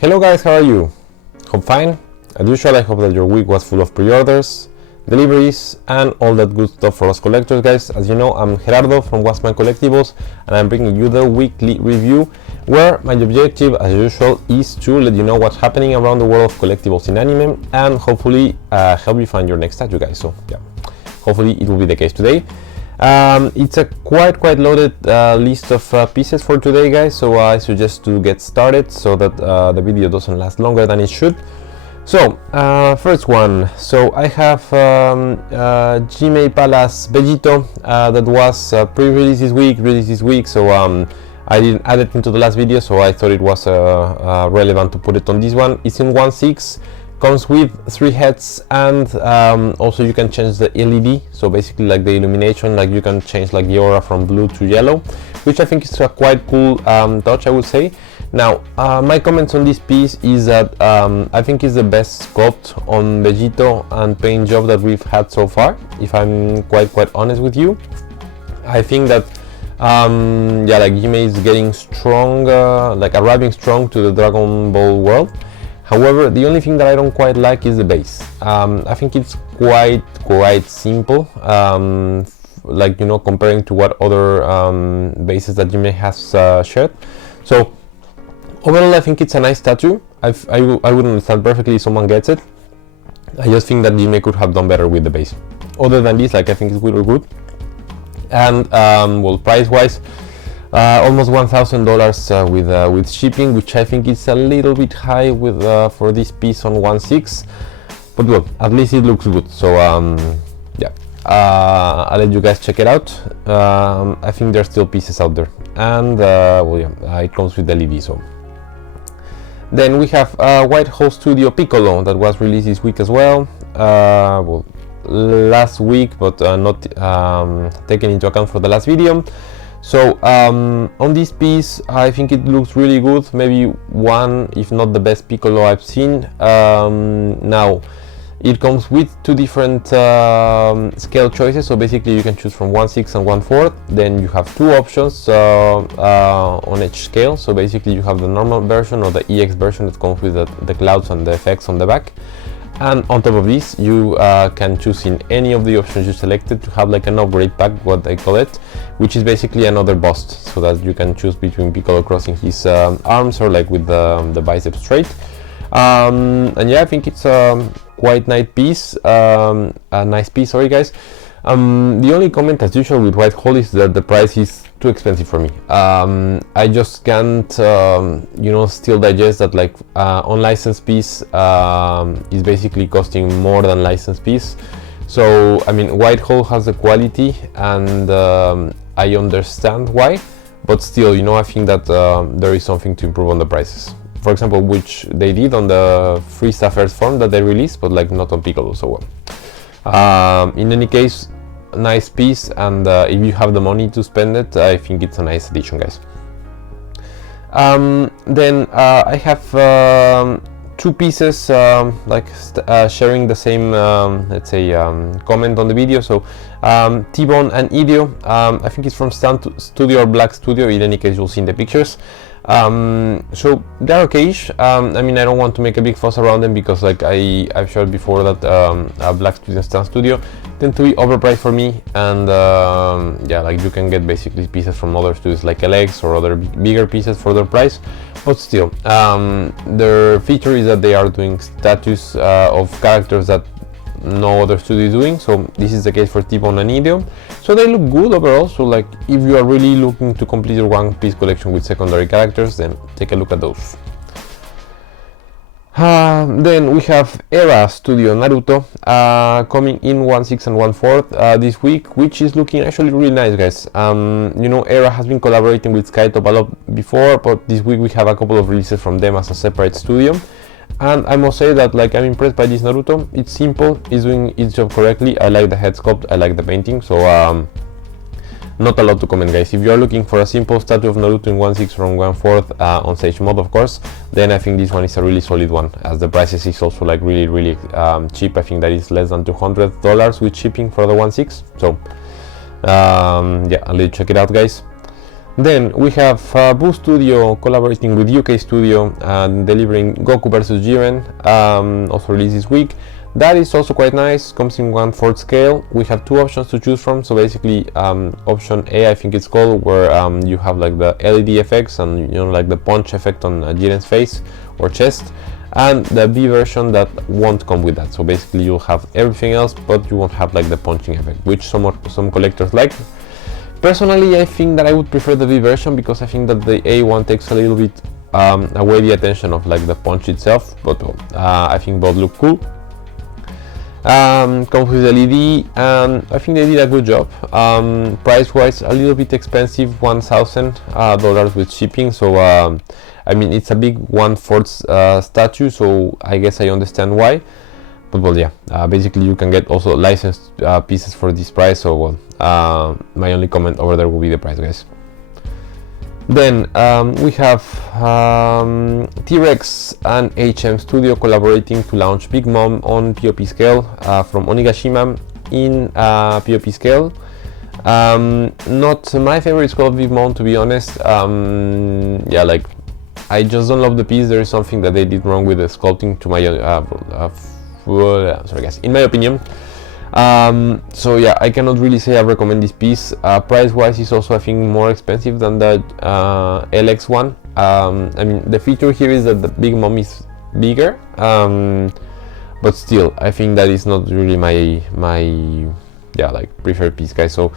Hello guys, how are you? Hope fine. As usual, I hope that your week was full of pre-orders, deliveries, and all that good stuff for us collectors, guys. As you know, I'm Gerardo from Wasman Collectibles, and I'm bringing you the weekly review, where my objective, as usual, is to let you know what's happening around the world of collectibles in anime, and hopefully help you find your next statue, guys. So yeah, hopefully it will be the case today. It's a quite loaded list of pieces for today, guys, so I suggest to get started so that the video doesn't last longer than it should. So first one, so I have Gmail Palace Vegito that was pre-released this week, so I didn't add it into the last video, so I thought it was relevant to put it on this one. It's in 1/6. Comes with 3 heads, and also you can change the LED, so basically like the illumination, like you can change like the aura from blue to yellow, which I think is a quite cool touch, I would say. Now my comments on this piece is that I think it's the best sculpt on Vegito and paint job that we've had so far, if I'm quite honest with you. I think that yeah, like Jime is getting strong, like arriving strong to the Dragon Ball world. However, the only thing that I don't quite like is the base. I think it's quite simple, like, you know, comparing to what other bases that Jime has shared. So overall, I think it's a nice statue. I would understand perfectly if someone gets it. I just think that Jime could have done better with the base. Other than this, like, I think it's really good. And well, price-wise, almost $1,000 with shipping, which I think is a little bit high with for this piece on 1/6, but well, at least it looks good. So yeah, I'll let you guys check it out. I think there's still pieces out there, and well, yeah, it comes with LED. So then we have Whitehall Studio Piccolo that was released this week as well. Well, last week, but not taken into account for the last video. So on this piece, I think it looks really good. Maybe one, if not the best Piccolo I've seen. Now, it comes with 2 different scale choices. So basically, you can choose from 1/6 and 1/4. Then you have 2 options on each scale. So basically, you have the normal version or the EX version that comes with the clouds and the effects on the back. And on top of this, you can choose in any of the options you selected to have like an upgrade pack, what they call it, which is basically another bust, so that you can choose between Piccolo crossing his arms or like with the bicep straight. And yeah, I think it's a quite nice piece. Sorry guys. The only comment, as usual with Whitehall, is that the price is too expensive for me. I just can't, you know, still digest that like unlicensed piece is basically costing more than licensed piece. So I mean, Whitehall has the quality, and I understand why, but still, you know, I think that there is something to improve on the prices. For example, which they did on the Free Stuff Earth form that they released, but like not on Piccolo. So in any case, nice piece, and if you have the money to spend it, I think it's a nice addition, guys. Then I have 2 pieces like sharing the same let's say comment on the video. So TBone Ino, I think it's from Studio or Black Studio. In any case, you'll see in the pictures. So they're okay-ish. I mean, I don't want to make a big fuss around them because, like I've showed before, that Black Studio and Stan Studio tend to be overpriced for me, and yeah, like you can get basically pieces from other studios like LX or other bigger pieces for their price, but still, their feature is that they are doing statues of characters that no other studio is doing. So this is the case for TBone and Ino. So they look good overall. So like, if you are really looking to complete your One Piece collection with secondary characters, then take a look at those. Then we have Era Studio Naruto coming in 1/6 and 1/4 this week, which is looking actually really nice, guys. You know, Era has been collaborating with Skydop a lot before, but this week we have a couple of releases from them as a separate studio. And I must say that, like, I'm impressed by this Naruto. It's simple, it's doing its job correctly. I like the head sculpt, I like the painting, so not a lot to comment, guys. If you are looking for a simple statue of Naruto in 1/6 from 1/4 on Sage mode, of course, then I think this one is a really solid one, as the prices is also like really cheap. I think that is less than $200 with shipping for the 1/6. So yeah, I'll let you check it out, guys. Then we have Boo Studio collaborating with UK Studio and delivering Goku vs Jiren, also released this week. That is also quite nice, comes in 1/4 scale. We have two options to choose from, so basically option A, I think it's called, where you have like the LED effects and like the punch effect on Jiren's face or chest, and the B version that won't come with that. So basically you'll have everything else, but you won't have like the punching effect, which some collectors like. Personally, I think that I would prefer the B version because I think that the A one takes a little bit away the attention of like the punch itself, but I think both look cool. Comes with LED, and I think they did a good job. Price wise, a little bit expensive, $1,000 with shipping, so I mean it's a big 1/4 statue, so I guess I understand why. But well, yeah, basically you can get also licensed pieces for this price, so well, my only comment over there will be the price, guys. Then we have T-Rex and HM Studio collaborating to launch Big Mom on POP scale from Onigashima in POP scale. Not my favorite scale of Big Mom, to be honest. Yeah, like I just don't love the piece. There is something that they did wrong with the sculpting, to my sorry guys, in my opinion. So yeah, I cannot really say I recommend this piece. Price wise is also I think more expensive than the LX one. I mean the feature here is that the Big Mom is bigger, but still I think that is not really my yeah, like preferred piece, guys. So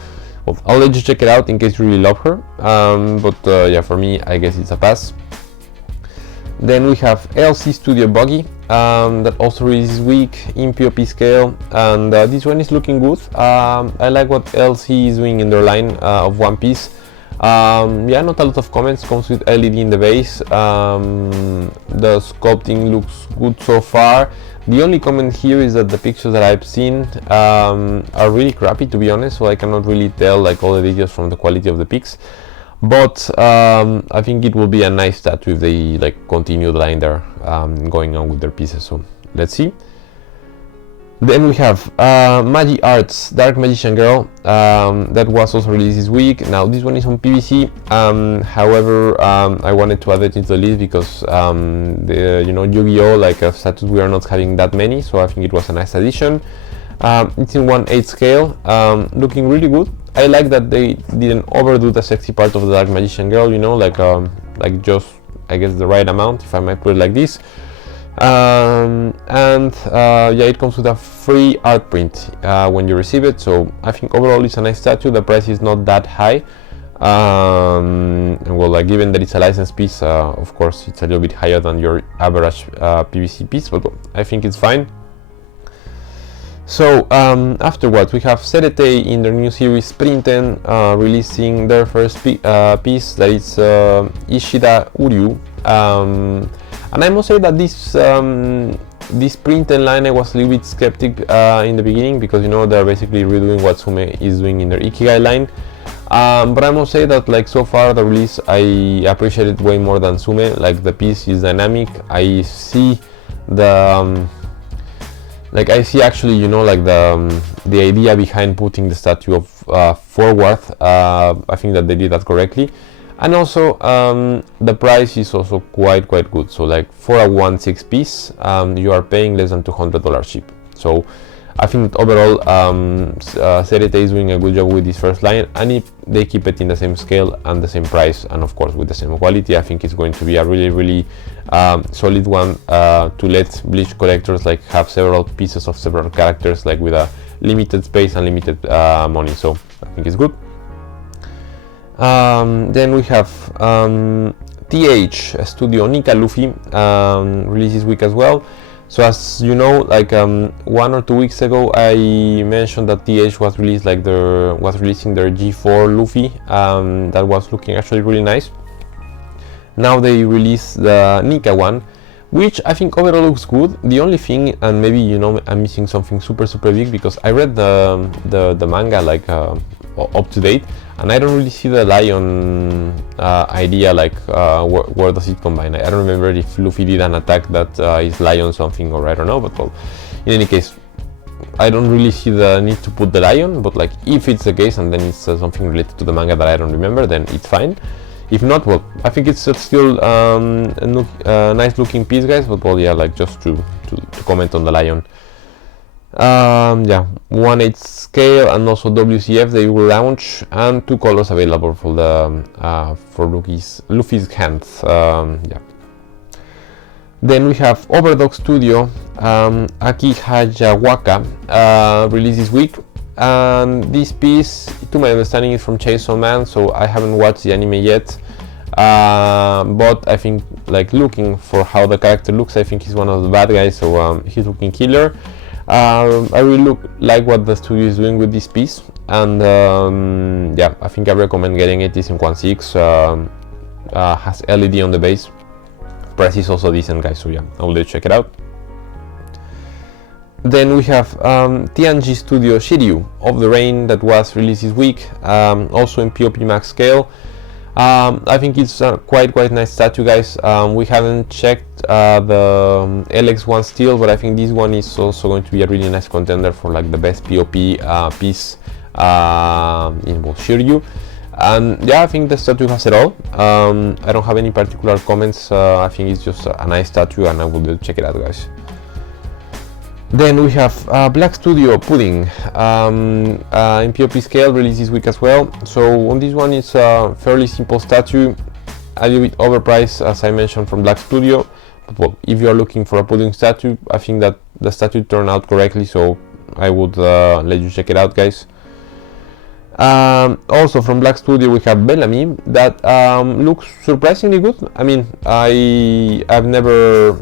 well, I'll let you check it out in case you really love her, but yeah, for me I guess it's a pass. Then we have LC Studio Buggy that also released this week in POP scale, and this one is looking good. I like what LC is doing in their line of One Piece. Yeah, not a lot of comments. Comes with LED in the base. The sculpting looks good so far. The only comment here is that the pictures that I've seen are really crappy, to be honest, so I cannot really tell like all the details from the quality of the pics. But I think it will be a nice statue if they like continue the line there going on with their pieces, so let's see. Then we have Magi Arts Dark Magician Girl that was also released this week. Now this one is on PVC, however I wanted to add it into the list because the Yu-Gi-Oh like statues we are not having that many, so I think it was a nice addition. It's in 1/8 scale, looking really good. I like that they didn't overdo the sexy part of the Dark Magician Girl, like just I guess the right amount, if I might put it like this. Yeah, it comes with a free art print when you receive it, so I think overall it's a nice statue. The price is not that high, and well, like, given that it's a licensed piece, of course it's a little bit higher than your average PVC piece, but I think it's fine. So afterwards we have Serete in their new series Sprint 10 releasing their first piece, that is Ishida Uryu, and I must say that this Sprint 10 line I was a little bit skeptic in the beginning, because they're basically redoing what Sume is doing in their Ikigai line, but I must say that like so far the release I appreciate it way more than Sume. Like the piece is dynamic. I see the like I see actually like the idea behind putting the statue of forward. I think that they did that correctly, and also the price is also quite good. So like for a 1/6 piece you are paying less than $200 cheap. So I think that overall Serete is doing a good job with this first line, and if they keep it in the same scale and the same price, and of course with the same quality, I think it's going to be a really solid one to let Bleach collectors like have several pieces of several characters, like with a limited space and limited money. So I think it's good. Then we have TH Studio Nika Luffy released this week as well. So as you know, like 1 or 2 weeks ago, I mentioned that TH was releasing their G4 Luffy that was looking actually really nice. Now they released the Nika one, which I think overall looks good. The only thing, and maybe I'm missing something super big, because I read the manga like up to date, and I don't really see the lion idea, like where does it combine. I don't remember if Luffy did an attack that is lion something, or I don't know, but well, in any case, I don't really see the need to put the lion, but like if it's the case and then it's something related to the manga that I don't remember, then it's fine. If not, well, I think it's still a nice looking piece, guys, but well, yeah, like just to comment on the lion. Yeah, 1/8 scale and also WCF they will launch, and 2 colors available for the for Luffy's hands. Yeah. Then we have Overdog Studio Aki Hajawaka released this week, and this piece, to my understanding, is from Chainsaw Man, so I haven't watched the anime yet, but I think, like, looking for how the character looks, I think he's one of the bad guys, so he's looking killer. I really like what the studio is doing with this piece, and yeah, I think I recommend getting it. It's in 1/6, has LED on the base. Price is also decent, guys, so yeah, I will let you check it out. Then we have TNG Studio Shiru of the Rain that was released this week, also in POP max scale. I think it's quite nice statue, guys. We haven't checked the LX1 still, but I think this one is also going to be a really nice contender for like the best POP piece in both Shiru. And yeah, I think the statue has it all. I don't have any particular comments. I think it's just a nice statue, and I will check it out, guys. Then we have Black Studio Pudding in POP scale, released this week as well. So on this one, it's a fairly simple statue, a little bit overpriced, as I mentioned, from Black Studio. But well, if you are looking for a pudding statue, I think that the statue turned out correctly, so I would let you check it out, guys. Also from Black Studio we have Bellamy that looks surprisingly good. I mean, I've never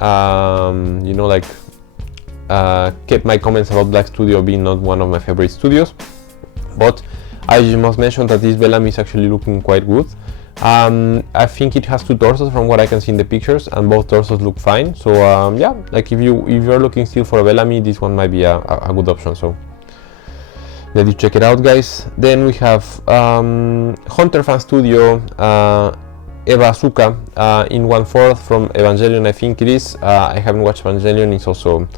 you know, like kept my comments about Black Studio being not one of my favorite studios, but I must mention that this Bellamy is actually looking quite good. I think it has 2 torsos from what I can see in the pictures, and both torsos look fine. So yeah, like if you're looking still for a Bellamy, this one might be a good option. So let you check it out, guys. Then we have Hunter Fan Studio Eva Asuka in 1/4 from Evangelion, I think it is. I haven't watched Evangelion. It's also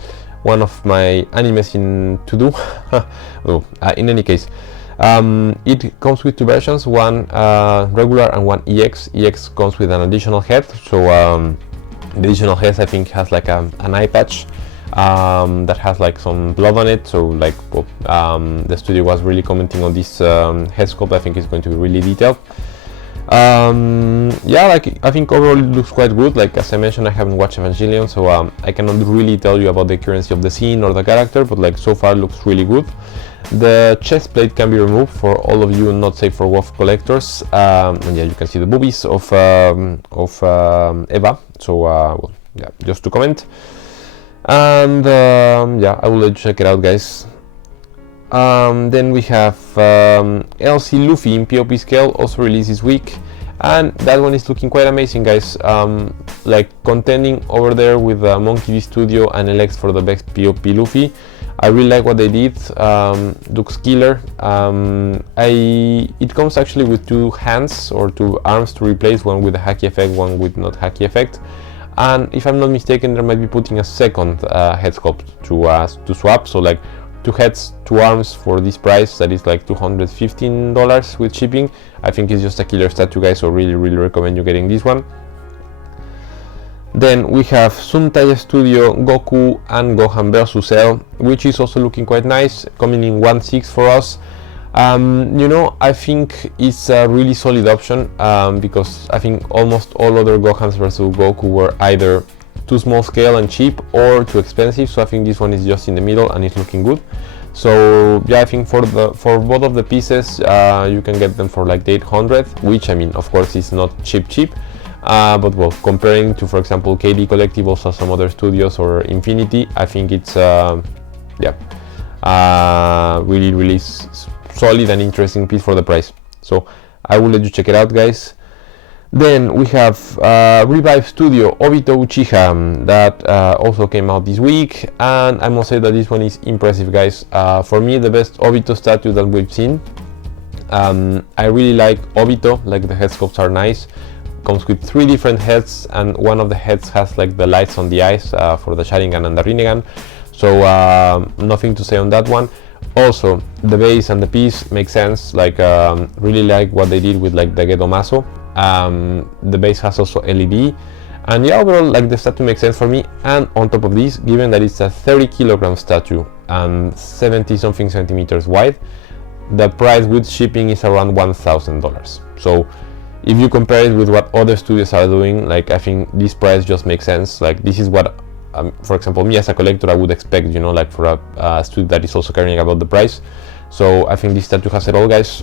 one of my animes to do. Oh, in any case, it comes with 2 versions, one regular and one EX. EX comes with an additional head, so the additional head, I think, has like an eye patch that has like some blood on it, so like the studio was really commenting on this head sculpt. I think it's going to be really detailed. Yeah, like I think overall it looks quite good. Like as I mentioned, I haven't watched Evangelion, so I cannot really tell you about the accuracy of the scene or the character, but like so far it looks really good. The chest plate can be removed for all of you not safe for WoW collectors, and yeah, you can see the boobies of Eva. So well, yeah, just to comment. And yeah, I will let you check it out, guys. Then we have LC Luffy in POP scale, also released this week, and that one is looking quite amazing, guys. Like contending over there with Monkey D Studio and LX for the best POP Luffy. I really like what they did. Looks killer. It comes actually with 2 hands or 2 arms to replace, one with a hacky effect, one with not hacky effect. And if I'm not mistaken, they might be putting a second head sculpt to swap. So like 2 heads, 2 arms for this price that is like $215 with shipping. I think it's just a killer statue, guys, so really recommend you getting this one. Then we have Suntai Studio Goku and Gohan vs Cell, which is also looking quite nice, coming in 1/6 for us. You know, I think it's a really solid option, because I think almost all other Gohans vs Goku were either too small scale and cheap or too expensive, so I think this one is just in the middle and it's looking good. So yeah, I think for both of the pieces you can get them for like 800, which I mean, of course, is not cheap, but well, comparing to, for example, KD Collectibles or some other studios or Infinity, I think it's yeah, really solid and interesting piece for the price. So I will let you check it out, guys. Then we have Revive Studio Obito Uchiha that also came out this week, and I must say that this one is impressive, guys. For me, the best Obito statue that we've seen. I really like Obito, like the head sculpts are nice. Comes with 3 different heads, and one of the heads has like the lights on the eyes for the Sharingan and the Rinnegan. So nothing to say on that one. Also, the base and the piece make sense. Like really like what they did with like the Gedo Maso. The base has also LED, and yeah, overall like the statue makes sense for me. And on top of this, given that it's a 30-kilogram statue and 70 something centimeters wide, the price with shipping is around $1,000. So if you compare it with what other studios are doing, like I think this price just makes sense. Like this is what for example, me as a collector, I would expect, you know, like for a studio that is also caring about the price. So I think this statue has it all, guys.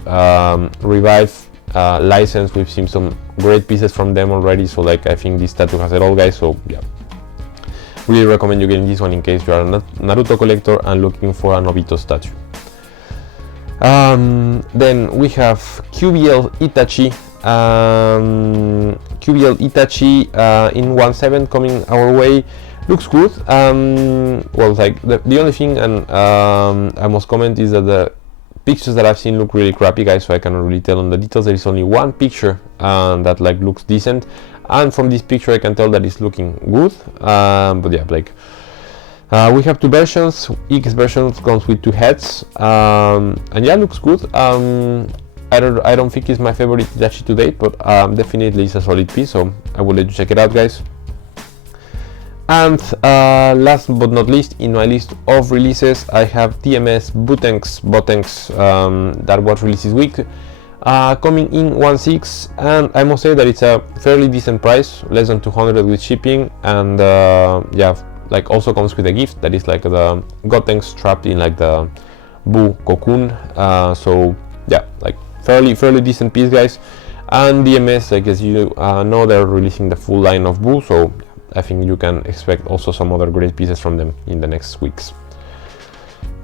Revive, license, we've seen some great pieces from them already, so like I think this statue has it all, guys. So yeah, really recommend you getting this one in case you are a Naruto collector and looking for an Obito statue. Then we have QBL Itachi. QBL Itachi in 1/7 coming our way. Looks good. Well, like the only thing, and I must comment, is that the pictures that I've seen look really crappy, guys, so I cannot really tell on the details. There is only one picture that like looks decent, and from this picture I can tell that it's looking good. But yeah, like we have two versions. Each version comes with two heads, and yeah, looks good. I don't think it's my favorite Itachi to date, but definitely it's a solid piece, so I will let you check it out, guys. And last but not least, in my list of releases, I have TMS Bootex Botank that was released this week, coming in 1/6, and I must say that it's a fairly decent price, less than 200 with shipping, and yeah, like also comes with a gift that is like the Gotenks trapped in like the Buu cocoon. So yeah, like fairly decent piece, guys. And DMS, like as you know, they're releasing the full line of Buu, so I think you can expect also some other great pieces from them in the next weeks.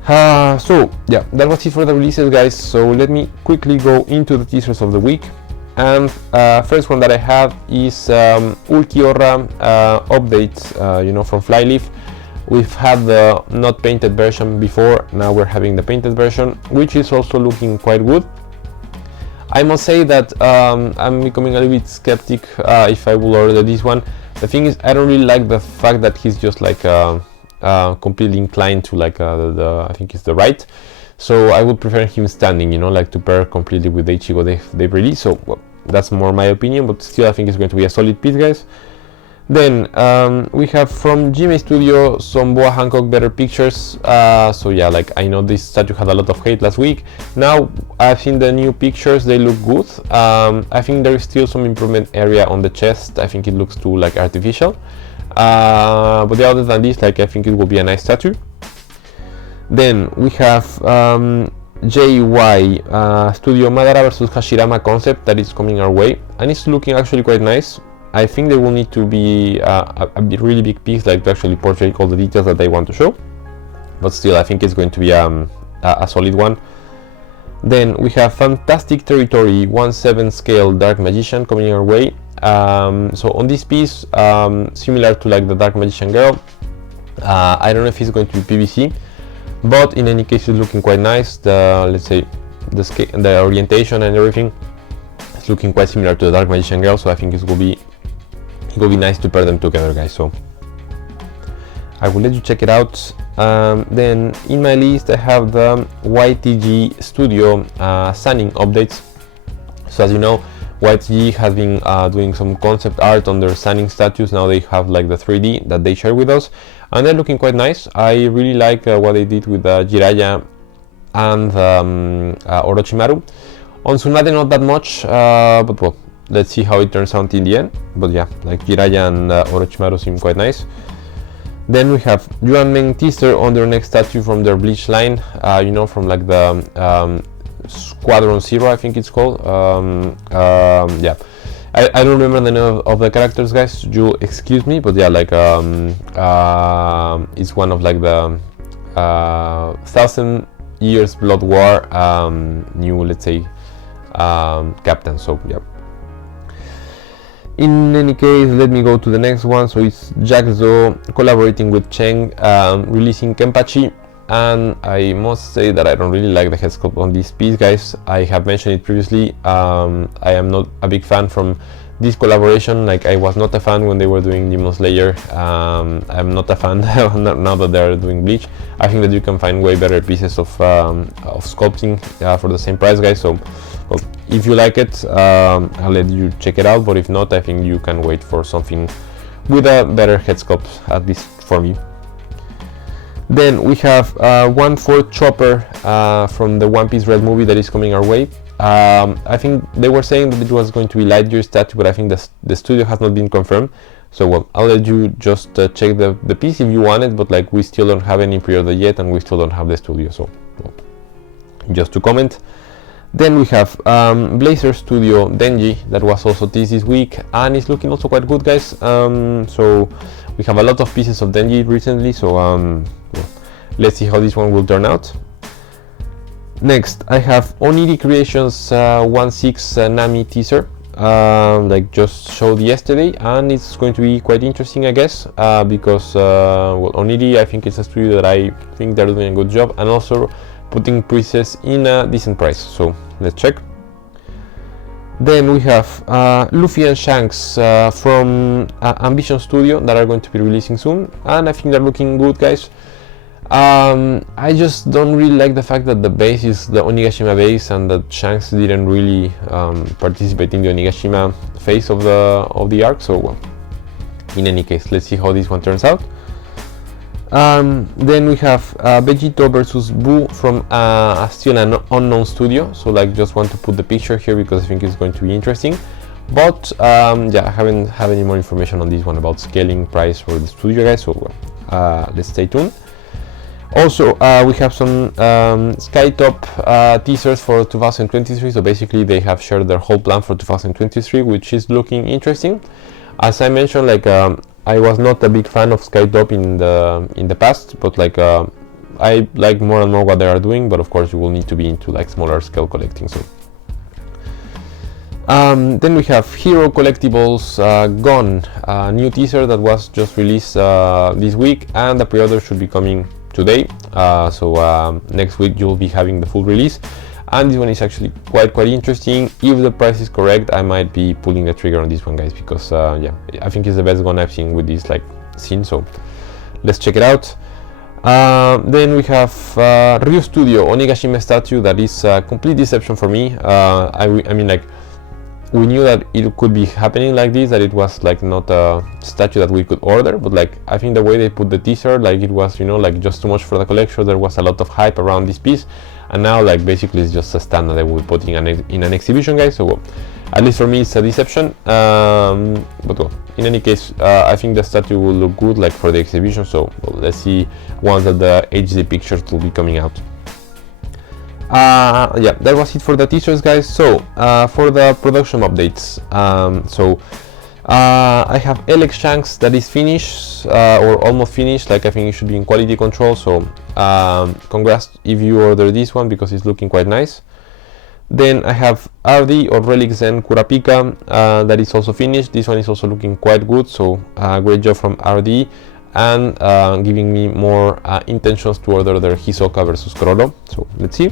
So yeah, that was it for the releases, guys. So let me quickly go into the teasers of the week. And first one that I have is Ulquiorra update, you know, from Flyleaf. We've had the not painted version before, now we're having the painted version, which is also looking quite good. I must say that I'm becoming a little bit skeptic if I will order this one. The thing is, I don't really like the fact that he's just like completely inclined to like I think it's the right. So I would prefer him standing, you know, like to pair completely with the Ichigo they've released. So well, that's more my opinion, but still I think it's going to be a solid piece, guys. Then we have from GMA Studio some Boa Hancock better pictures. So yeah, like I know this statue had a lot of hate last week. Now I've seen the new pictures, they look good. I think there is still some improvement area on the chest. I think it looks too like artificial. But yeah, other than this, like I think it will be a nice statue. Then we have JY Studio Madara versus Hashirama concept that is coming our way, and it's looking actually quite nice. I think they will need to be a really big piece, like to actually portray all the details that they want to show, but still I think it's going to be a solid one. Then we have Fantastic Territory 1/7 scale Dark Magician coming our way. So on this piece, similar to like the Dark Magician girl, I don't know if it's going to be PVC, but in any case it's looking quite nice. Let's say the orientation and everything is looking quite similar to the Dark Magician girl, so I think it will be nice to pair them together, guys. So I will let you check it out. Then in my list I have the YTG Studio Sunning updates. So as you know, YTG has been doing some concept art on their Sunning statues. Now they have like the 3D that they share with us, and they're looking quite nice. I really like what they did with Jiraiya and Orochimaru. On Tsunade not that much, but well, let's see how it turns out in the end. But yeah, like Jiraiya and Orochimaru seem quite nice. Then we have Yuan Meng Teaser on their next statue from their Bleach line, you know, from like the Squadron Zero, I think it's called. Yeah, I don't remember the name of the characters, guys, you excuse me, but yeah, like it's one of like the 1,000 Years Blood War new, let's say, captain. So yeah, in any case, let me go to the next one. So it's Jackzo collaborating with Cheng, releasing Kenpachi, and I must say that I don't really like the head sculpt on this piece, guys. I have mentioned it previously. I am not a big fan from this collaboration, like I was not a fan when they were doing Demon Slayer. I'm not a fan now that they are doing Bleach. I think that you can find way better pieces of sculpting for the same price, guys. So well, if you like it, I'll let you check it out, but if not, I think you can wait for something with a better head sculpt, at least for me. Then we have 1/4 Chopper from the One Piece Red movie that is coming our way. I think they were saying that it was going to be Lightyear statue, but I think the studio has not been confirmed. So well, I'll let you just check the piece if you want it, but like we still don't have any pre-order yet, and we still don't have the studio. So well, just to comment. Then we have Blazer Studio Dengue that was also teased this week, and it's looking also quite good, guys. So we have a lot of pieces of Dengue recently, so well, let's see how this one will turn out. Next, I have Oniri Creations 1/6 Nami teaser, like just showed yesterday, and it's going to be quite interesting, I guess, because well, Oniri, I think it's a studio that I think they're doing a good job, and also putting pieces in a decent price. So let's check. Then we have Luffy and Shanks from Ambition Studio that are going to be releasing soon, and I think they're looking good, guys. I just don't really like the fact that the base is the Onigashima base and that Shanks didn't really participate in the Onigashima phase of the arc. So well, in any case, let's see how this one turns out. Then we have Vegito versus Boo from still an unknown studio. So like just want to put the picture here because I think it's going to be interesting. But yeah, I haven't have any more information on this one about scaling, price, or the studio, guys. So let's stay tuned. Also, we have some Skydop teasers for 2023. So basically, they have shared their whole plan for 2023, which is looking interesting. As I mentioned, like I was not a big fan of Skydop in the past, but like I like more and more what they are doing. But of course, you will need to be into like smaller scale collecting. So then we have Hero Collectibles Gone, a new teaser that was just released this week, and the pre-order should be coming today. So next week you'll be having the full release, and this one is actually quite interesting. If the price is correct, I might be pulling the trigger on this one, guys, because yeah, I think it's the best gun I've seen with this like scene. So let's check it out. Then we have Ryu Studio Onigashima statue that is a complete deception for me. I mean, like, we knew that it could be happening like this, that it was like not a statue that we could order, but like I think the way they put the teaser, like it was, you know, like just too much for the collection. There was a lot of hype around this piece, and now like basically it's just a stand that they will put in an exhibition, guys. So well, at least for me it's a deception, but well, in any case, I think the statue will look good like for the exhibition. So well, let's see once that the HD pictures will be coming out. Yeah, that was it for the teasers, guys. So for the production updates, I have LX Shanks that is finished or almost finished. Like I think it should be in quality control. So congrats if you order this one because it's looking quite nice. Then I have RD or Relic Zen Kurapika that is also finished. This one is also looking quite good. So great job from RD, and giving me more intentions to order their Hisoka versus Crollo. So let's see.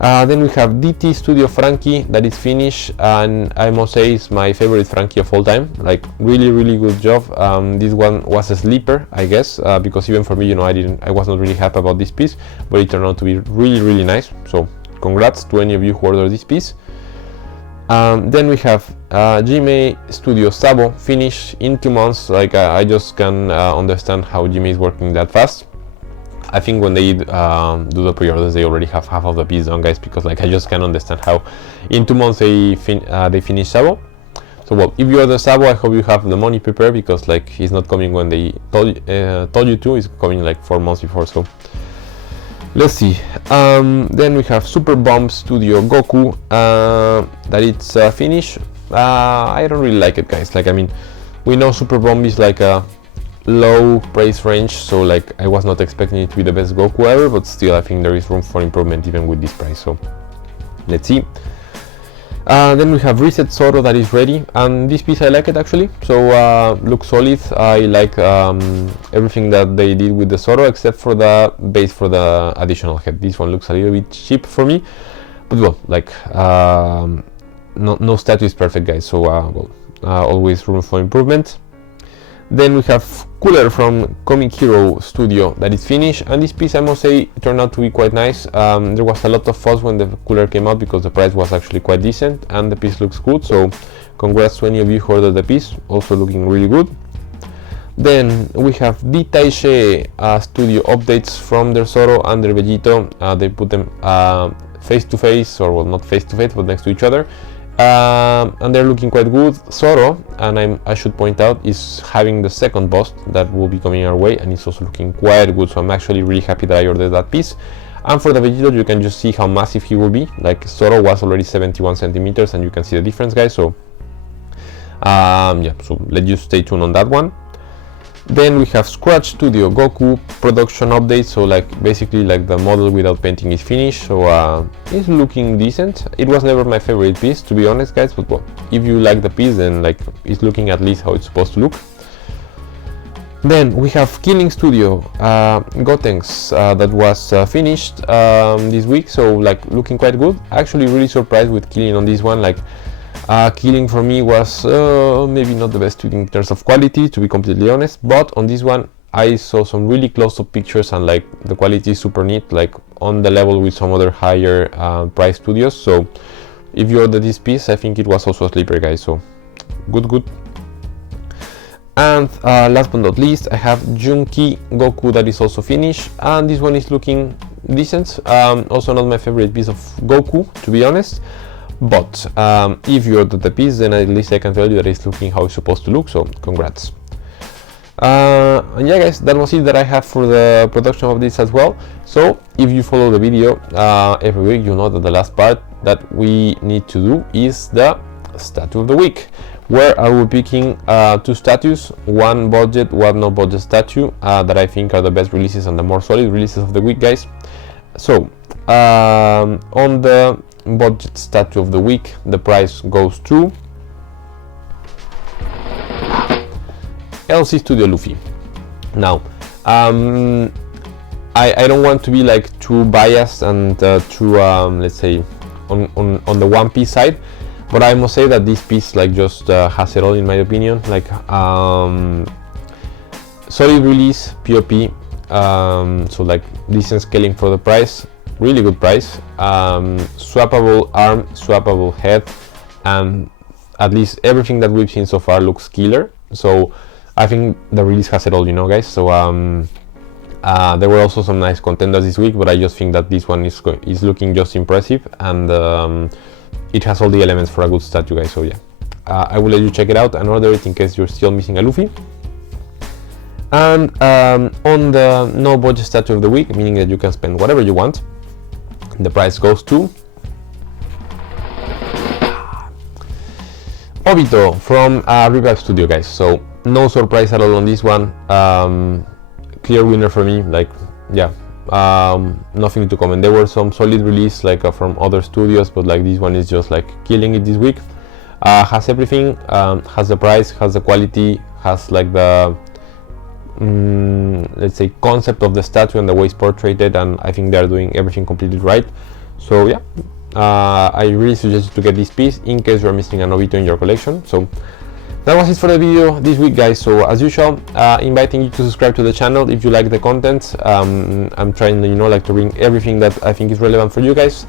Then we have DT Studio Frankie that is finished, and I must say it's my favorite Frankie of all time. Like really good job. This one was a sleeper, I guess, because even for me, you know, I was not really happy about this piece, but it turned out to be really nice. So congrats to any of you who ordered this piece. Then we have Jime Studio Sabo finished in 2 months. Like I just can understand how Jime is working that fast. I think when they do the pre-orders, they already have half of the piece done, guys, because like I just can't understand how in 2 months they finish Sabo. So well, if you order Sabo, I hope you have the money prepared, because like he's not coming when they told you to. He's coming like 4 months before. So let's see. Then we have Super Bomb Studio Goku that it's finished. I don't really like it, guys. Like, I mean, we know Super Bomb is like a low price range, so like I was not expecting it to be the best Goku ever, but still I think there is room for improvement even with this price. So let's see. Then we have Reset Soto that is ready, and this piece I like it actually. So looks solid. I like everything that they did with the Soto except for the base for the additional head. This one looks a little bit cheap for me, but well, like no statue is perfect, guys, so always room for improvement. Then we have Cooler from Comic Hero Studio that is finished, and this piece, I must say, turned out to be quite nice. There was a lot of fuss when the Cooler came out because the price was actually quite decent and the piece looks good, so congrats to any of you who ordered the piece, also looking really good. Then we have Itachi Studio updates from their Soto and their Vegito. They put them face to face, or well, not face to face, but next to each other. And they're looking quite good. Soto, and I should point out, is having the second bust that will be coming our way, and it's also looking quite good, so I'm actually really happy that I ordered that piece. And for the Vegito, you can just see how massive he will be. Like, Soto was already 71 centimeters, and you can see the difference, guys, so yeah, so let's just stay tuned on that one. Then we have Studio Goku production update, so like basically like the model without painting is finished, so it's looking decent. It was never my favorite piece, to be honest, guys, but well, if you like the piece, then like it's looking at least how it's supposed to look. Then we have Killing Studio Gotenks that was finished this week, so like looking quite good. Actually really surprised with Killing on this one. Like Killing for me was maybe not the best in terms of quality, to be completely honest, but on this one I saw some really close-up pictures and like the quality is super neat, like on the level with some other higher price studios. So if you order this piece, I think it was also a sleeper, guys, so good. And last but not least, I have Junkie Goku that is also finished, and this one is looking decent. Also not my favorite piece of Goku, to be honest. But if you ordered the piece, then at least I can tell you that it's looking how it's supposed to look, so congrats. And yeah, guys, that was it that I have for the production of this as well. So if you follow the video every week, you know that the last part that we need to do is the statue of the week, where I will be picking two statues, one budget, one no budget statue that I think are the best releases and the more solid releases of the week, guys. So on the budget statue of the week, the price goes to LC Studio Luffy. Now I don't want to be like too biased and too let's say on the One Piece side, but I must say that this piece like just has it all, in my opinion. Like solid release, POP, so like decent scaling for the price, really good price, swappable arm, swappable head, and at least everything that we've seen so far looks killer. So I think the release has it all, you know, guys. So there were also some nice contenders this week, but I just think that this one is looking just impressive, and it has all the elements for a good statue, guys. So yeah, I will let you check it out and order it in case you're still missing a Luffy. And on the no budget statue of the week, meaning that you can spend whatever you want, the price goes to Obito from Revive Studio, guys. So no surprise at all on this one. Clear winner for me. Like, yeah, nothing to comment. There were some solid release like from other studios, but like this one is just like killing it this week. Has everything, has the price, has the quality, has like the let's say concept of the statue and the way it's portrayed, and I think they are doing everything completely right. So yeah, I really suggest you to get this piece in case you're missing an Obito in your collection. So that was it for the video this week, guys. So as usual, inviting you to subscribe to the channel if you like the content. I'm trying, you know, like to bring everything that I think is relevant for you guys.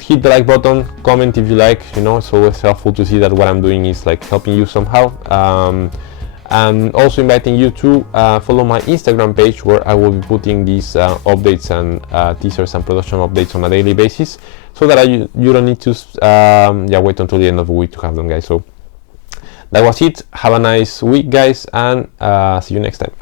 Hit the like button, comment if you like, you know, it's always helpful to see that what I'm doing is like helping you somehow. And also inviting you to follow my Instagram page, where I will be putting these updates and teasers and production updates on a daily basis, so that you don't need to wait until the end of the week to have them, guys. So that was it. Have a nice week, guys, and see you next time.